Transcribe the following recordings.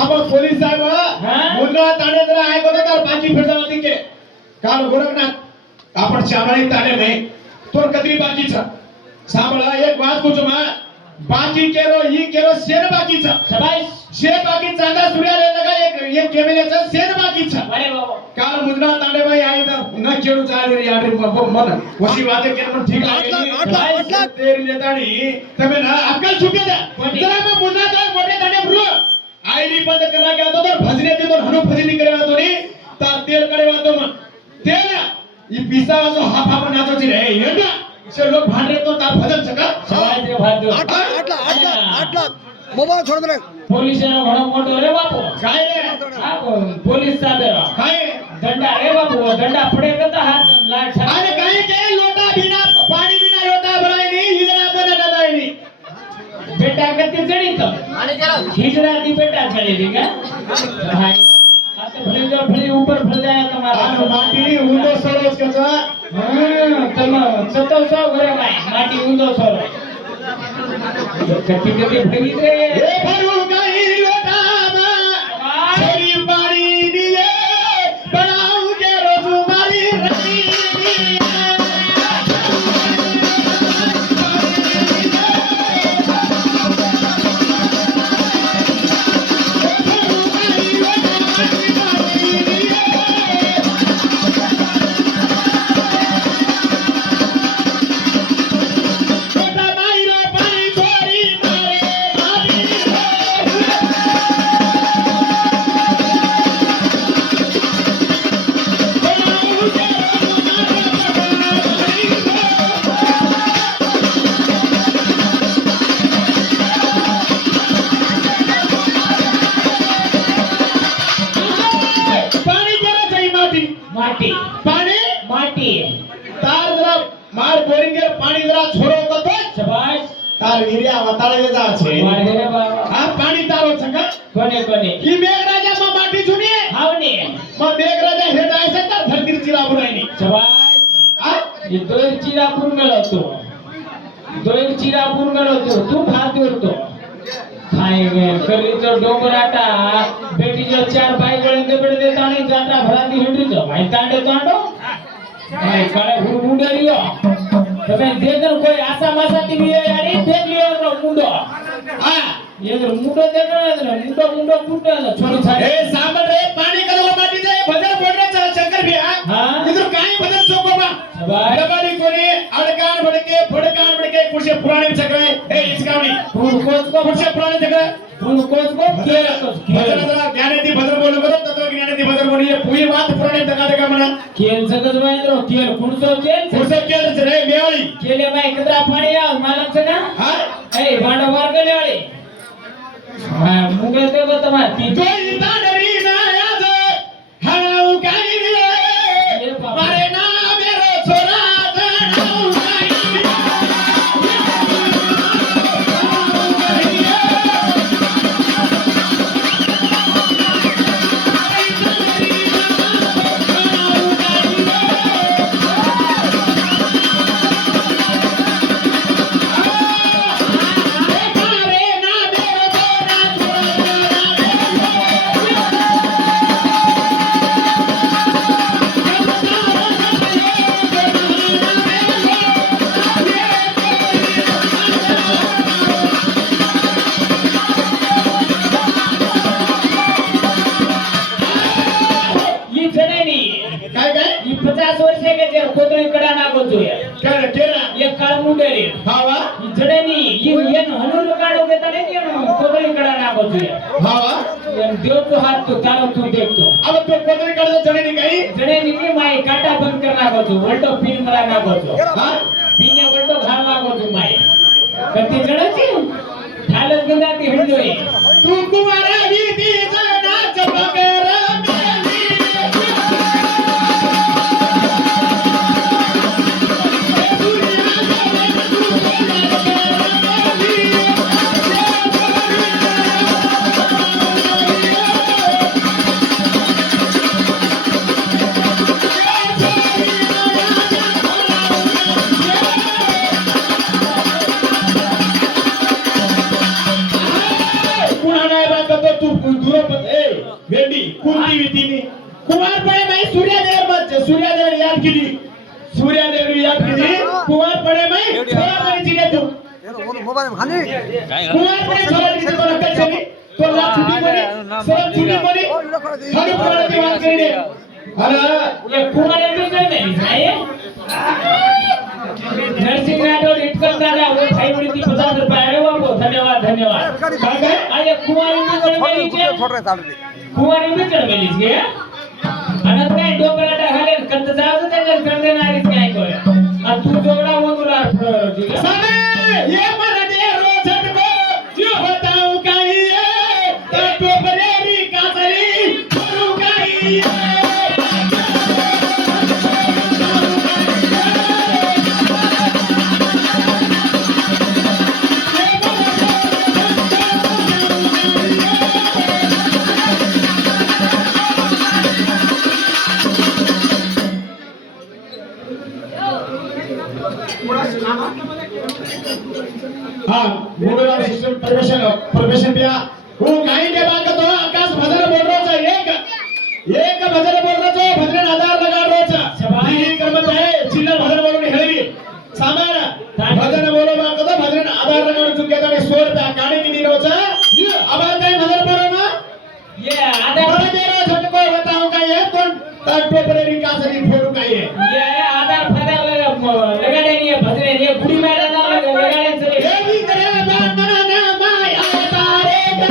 साबा पोलीस साहेब मुंद्रा ताणे जरा ऐकतो तर बाजी फिरजावा तिके काल गोरखनाथ आपण श्यामळी ताणे नाही तो कधी बाजीचा साबळा एक बात कुचमा बाजी केरो ही केरो शेर बाकीचा शाबाश शेर बाकी चांगला सूर्याला लगा एक केमेल्याचा शेर बाकीचा अरे बाबा काल मुंद्रा ताणे बाई आई तर न खेळू चालू याडे मन वशी वाद केलं पण ठीक आहे तेरी लेताणी तमे ना अक्कल चुके द्या जरा मग मुंद्रा ताणे मोठे ताणे ब्रो आईनी बंद करा के तो भजने ते तो हनु भजनी करे तो नी ता तेल करे तो मन तेल ई पिसा वाजो हाफ हाफ नाचो ची रे येडा से लोग भांडे तो तार भजन सका शाबाश रे भादो आटला मोबाईल छोड़ दे पोलिसांना घणो मोठो रे बापू काय रे पोलीस साबेरा काय दंडा रे बापू दंडा पडे करता हात लाट अरे काय के लोटा बिना पाणी बिना लोटा भराय नी हिजरा बना दादाय नी बेटा कती जडी तो आणि त्याला हिजरा दी बेटा चली दी का हाय आता भले ऊपर फल जाए तुम्हारा आणि माटी उंदो सरोज कचा तम सतो सो घरे माय माटी उंदो सरो कती भली रे ए भरू गई लोटा मा छरी पाणी दिए बनाऊ के रोज मारी रही माटी पाणी माटी तार जरा मार बोरिंगेर पाणी जरा छोरो करतो शाबाश तार विर्या वताळे जा छे वारे रे बाबा हा पाणी तारो छका कोने कोने ही मेघराजा मा माटी जुनी हावने मा मेघराजा हे जायचं तर धरतीर चिरा बुरायनी शाबाश हा ये दोन चिरापूर गेलो तो दोन चिरापूर गेलो तू भात तो खाय कलीचो डोंगराटा बेटीचो चार बाई गळे बेडे ताणी जात्रा भराती हिंडीचो भाई तांडे तांडो भाई काळे हुडरियो तमे देखन कोई आसा मासा ती भी यारी देख लियो रो मुंडो हा ये मुंडो देखन मुंडो छोड़ी छाड़े ए सामन रे पाणी कदला माटी जाय भजन बोडरे चल शंकर भी हां इधर काही भजन चोको बा बाय दबारी कोणी अडकान फडके कुठे पुराणे सगळे ए इसकावणी कुठे पुराणे सगळे भजन जरा ज्ञानेती भजन बोलू करो तत्व ज्ञानेती भजन बोलिए पूरी बात पुराणे दगा म्हणा खेल सकत वायद्रो खेल कुणसो केल रे मेवाळी केले बाय कदरा पाणी आ मालक सगा हा ए भांडो वार केले वाले हां मुगे ते बतमा ती कोई दाडरी ना आज हाऊ काही रे मारे ना मेरो छोरा जाऊ काही काय काय ಈ 50 ವರ್ಷಕ್ಕೆ ಜರ ಕೋದ್ರಿ ಕಡ ನಾಗೋಜುಯ ಕೇಳ ಕೇಳ ये काळ मुंडेरी ಹಾವಾ ಈ ಜಡನಿ ಈ ಏನು ಹನೂರು ಕಾಣೋಗೆ ತಾನೆ ಏನು ಕೋದ್ರಿ ಕಡ ನಾಗೋಜುಯ ಹಾವಾ ಏನು ದೇವ್ತು ಹಾತ್ತು ತಾರೋ ತೂ देखतो ಅವತ್ತು ಕೊದ್ರಿ ಕಡದ ಜಡನಿ ಕೈ जडनी की माई काटा बंद कर नाಗೋಜು ಒಳ್ಟೋ ಪಿನ್ ಮರ ನಾಗೋಜು ಹಾ ಪಿನ್ನೆ ಒಳ್ಟो घाल नाಗೋजु माई कती जडची ढालत गंगाती हिंडोय तू कुमारा वीती जना चपकर पुराणा बाय कतो तू दुरोपत ए भेंडी कुंती वितीनी कुमारपणे माई सूर्यादेव याद केली कुमारपणे माई छोरापणे चिले तू मोबाईल खाली कुमारपणे छोरा चिले तो नक्कल छबी तो ला छुटी मनी सब छुटी मनी हर पुराने बात करीने अरे ये कुमार एमपी नहीं है नरसिंह राठौड़ इटकल दादा वो भाई बड़ी 50 रुपए है वो धन्यवाद धन्यवाद अरे कुमार एमपी को मिली छे कुमार एमपी चढ़ मिली छे अनंत काय डोकराटा घाले कंत जाऊ त्यांना कंदे नारीच काय कोय आणि तू जोडा वगुला सामे ये मरदे रोजट को यो बताऊं काई ते टोपरेरी कातरी करू काई हाँ मोबाइल सिस्टम परमिशन दिया वो कहीं के बात तो आकाश भजन बोल रहा था एक भजन बोल रहा था भजन आधार लगा रहा था ये कर्म है चिल्ला भजन बोलो नहीं हेली सामान भजन बोलो बात तो भजन आधार लगा चुके थे 100 रुपया काने की नहीं रोचा अब आता है भजन बोलो ना ये आधार बोलो मेरा झटको बताऊं का ये कौन ताटो परेरी का सरी फोड़ू का ये आधार फादर लगा देनी है भजन ये बुढ़ी मारा ना लगा देनी से ये भी करे बात मना ना माय अवतारे का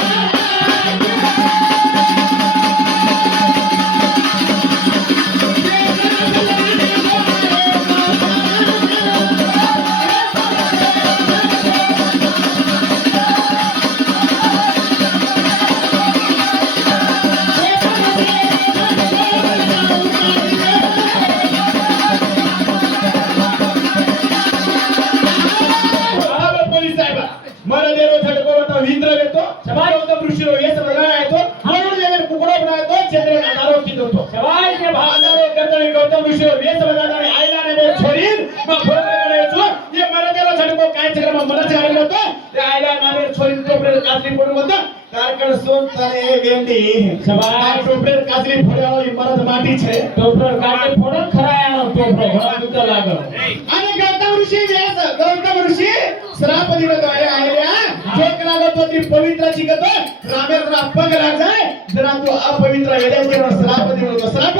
पवित्र चिकत रामेर पग लाग जाए जरा तू अपवित्र येड्या केवळ श्राप देऊ श्राप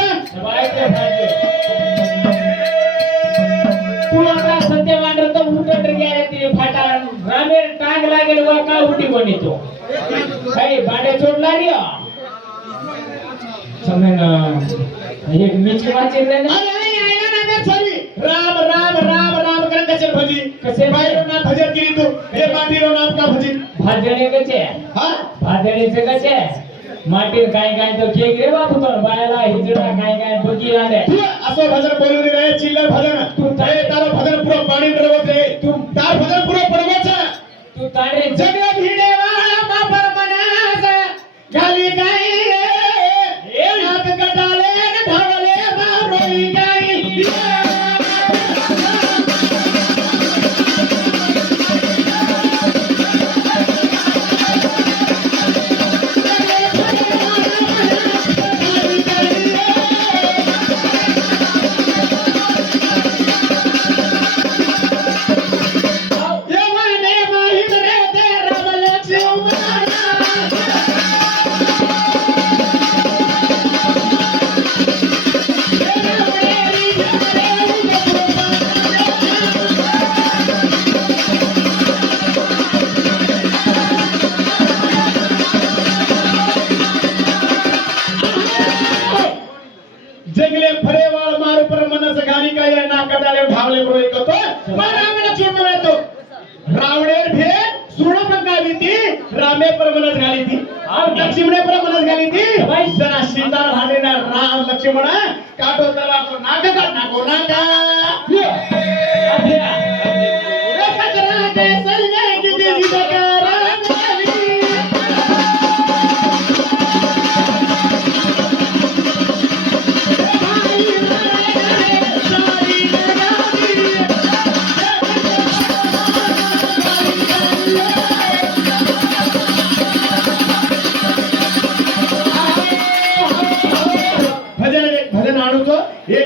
तू आता सत्य मांडर तो उठट गेले ते फाटा रामेर टांग लागेल वा का उठी कोणी तो काही भाडे चोडला रे समय ना एक मीची वाचे नाही ना अरे आईला नामेर सॉरी राम राम राम राम कर कसे भजी कसे बायरो ना भजन केली तू हे माटीरो नाम का भजी भाजणे कसे हां भाजणेचे कसे माटी काय काय तो केक रे बापू तो बायला हिजडा काय काय बगी आले तू असो भजन बोलू रे चिल्लर भजन तू तारे तारो भजन पुरो पाणी रवत रे तू तार भजन पुरो पडवच तू तारे जग भिडे वाळा बापर मनास गाली गाई नाक कटाले न धावले बारोई गाई जगले फरेवाळ मार पर मनस गाणी काय ना कटाले भावले बरो एकतो रामाला चुडलो येतो रावणेर भे सुर्णपंका भीती रामे पर मनस घाली थी लक्ष्मणे पर मनस घाली थी जना सीता भाले ना राम लक्ष्मण काटो तला को नाक का नाको नाका कचरा के सलगे की देवी डकारा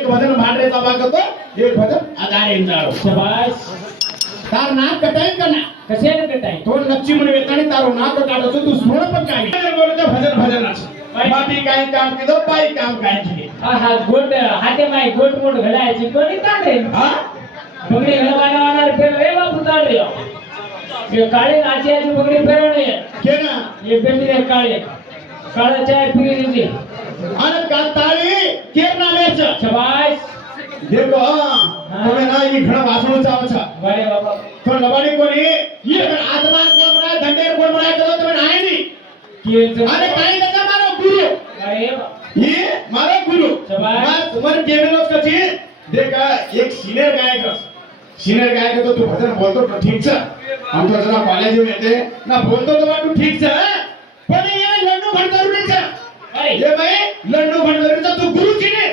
एक भजन भांडरेचा भागतो एक भजन आधारे जाळो शाबाश तार नाक कटाई करना कशाने कटाई तो नक्षी म्हणे वेतानी तारो नाक काढतो तू सोड पण काय बोलतो भजन भजनाच माती काय काम केलं पाय काम काय केले हा गोट हाते माय गोट मोठ घडायची कोणी तांडे हा बगडी घडवाना फेर रे बापू तांडे ये काळे नाचियाची बगडी फेरवणे के ना ये बेटी काळे काळा चाय पिली दिली आणि काताळी केरना मेच शाबाश देखो तुम्ही ना ही घड वाचून चावचा बरे बाबा तो लबाडी कोणी ही आत्मा कोण बनाय धंडेर कोण बनाय तो तुम्ही नाही नी की अरे काही नका मारो गुरु अरे ही मारो गुरु शाबाश. मग तुम्हाला केमेलोच कशी देखा एक सिनियर गायक तो तू भजन बोलतो तो ठीक छ हम तो जरा कॉलेज में येते ना बोलतो तो तू ठीक छ पण ये लड्डू भंडारी छ अरे ये भाई लड्डू भंडारी तू गुरु छिने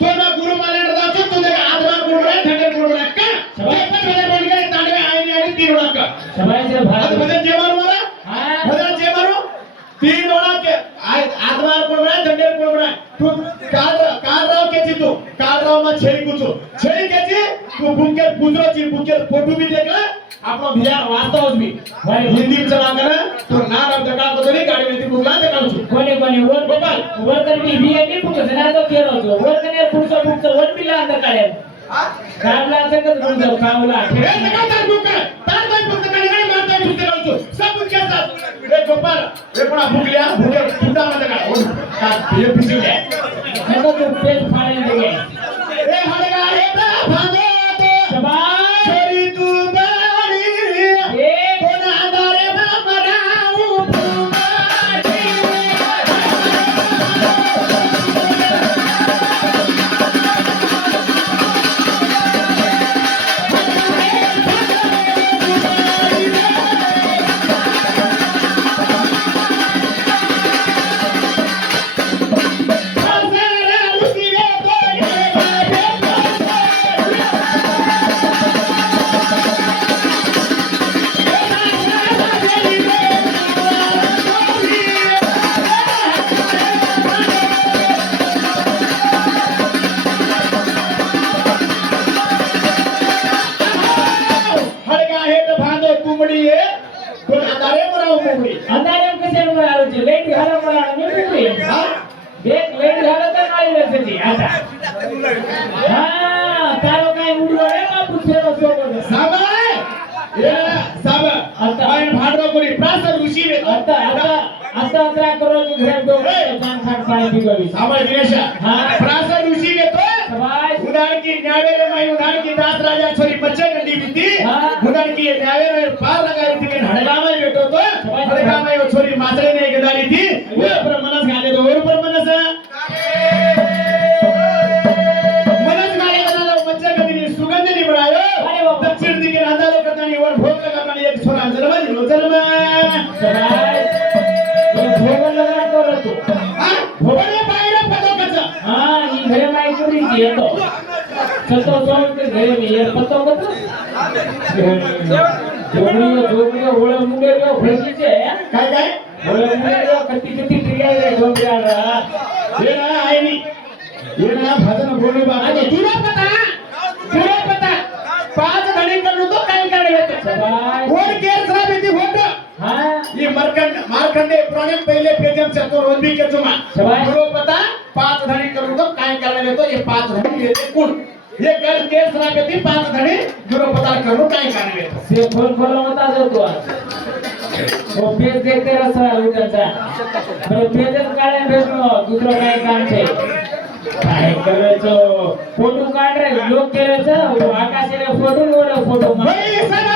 तो ना गुरु माने जातो तू देखा आत्मा गुरु बनाय धंडेर गुरु बनाय का शाबाश. पण बोल के तांडवे आईने आणि तीन का शाबाश रे आज भाई भजन जे मारू मला हां भजन जे मारू तीन ओळा के आत्मा कोण बनाय धंडेर कोण बनाय तू कालराव केची तू कालराव मा छेई कुचो छेई केची तू बुके पुजरोची बुके फोटो भी देखला आपलो बिहार वास्तवच भी भाई हिंदी चला कर तू ना नाम दका को नहीं गाड़ी में तू बुला दका छु कोणी कोणी वर गोपाल वर तर मी बी एनी पुढे जरा तो केलो तो वर कने पुढचं वर बिला अंदर काढे काढला सकत गुंजो कावला हे दका तार बुक तार बाई पुस्तक गाडी मारता तुझे लावतो सब कुछ केसा रे गोपाल रे कोणा भुकल्या भुके फुटा मध्ये का हे पिसू दे नको तू पेज फाडे दे ए हडगा हे भांदो तो शाबाश छोरी तू बारी ए कोण आधारे मराऊ फुमाची हडगा हे भांदो तुमडी हे कोण आधारे मराऊ मुंबडी अंधारे कसे वर आलो ते लेट घाला मला मी पिपी हा देख लेट झालं तर नाही रसती आता हा तारो काय उडलो रे बापू फेरो सोबत साबाय ये साब आता. आयन भाडरो कोणी प्रासर ऋषी वे आता अत्रा करो की घर दो जान खान पाणी पिगवी साबाय दिनेशा हा. प्रासर ऋषी वे तो शाबाश उदाहरण की न्यावेरे माई उदाहरण की दास राजा छोरी बच्चे गंदी बीती हा. उदाहरण की न्यावेरे पार लगाई थी कि हड़गा में बैठो तो हड़गा में वो छोरी माचरे ने गदारी थी वो पर मनस गाने दो और पर मनस मनस गाने गदा बच्चे गंदी सुगंध नहीं बढ़ायो अरे बाप. दक्षिण दिखे अंधारो करतानी और भोग लगानी एक छोरा जन्म शाबाश ये भोगन लगा करो तू हां भोगने पायरा पतो कचा हा ही घरे माई करी येतो सतो सोन के घरे में ये पतो कतो जोगड़ी ओळे मुंडे रो फसी छे काय ओळे मुंडे रो कती ट्रिया रे जोगड़ा ये ना आईनी ये ना भजन बोलू बाबा तुला पता 5 घड़ी कर तो काय करणे शाबाश कोण केस ना बेटी फोटो हां ये मारकंडे प्राणिक पहिले पेजम चतुर वंदी के जुमा शाबाश. तुला पता 5 घड़ी कर तो काय करणे तो ये 5 घड़ी येते कोण ये कर केस ना बेटी 5 घड़ी तुला पता करू काय करणे से फोन खोलो मत आ तू आज वो पेज देखते रहा उधरचा बरे पेजच काढे भेटलो दुसरं काय काम छे काय करायचं फोटो काढ रे लोक करायचं आकाशाने फोटो फोटो भाई सब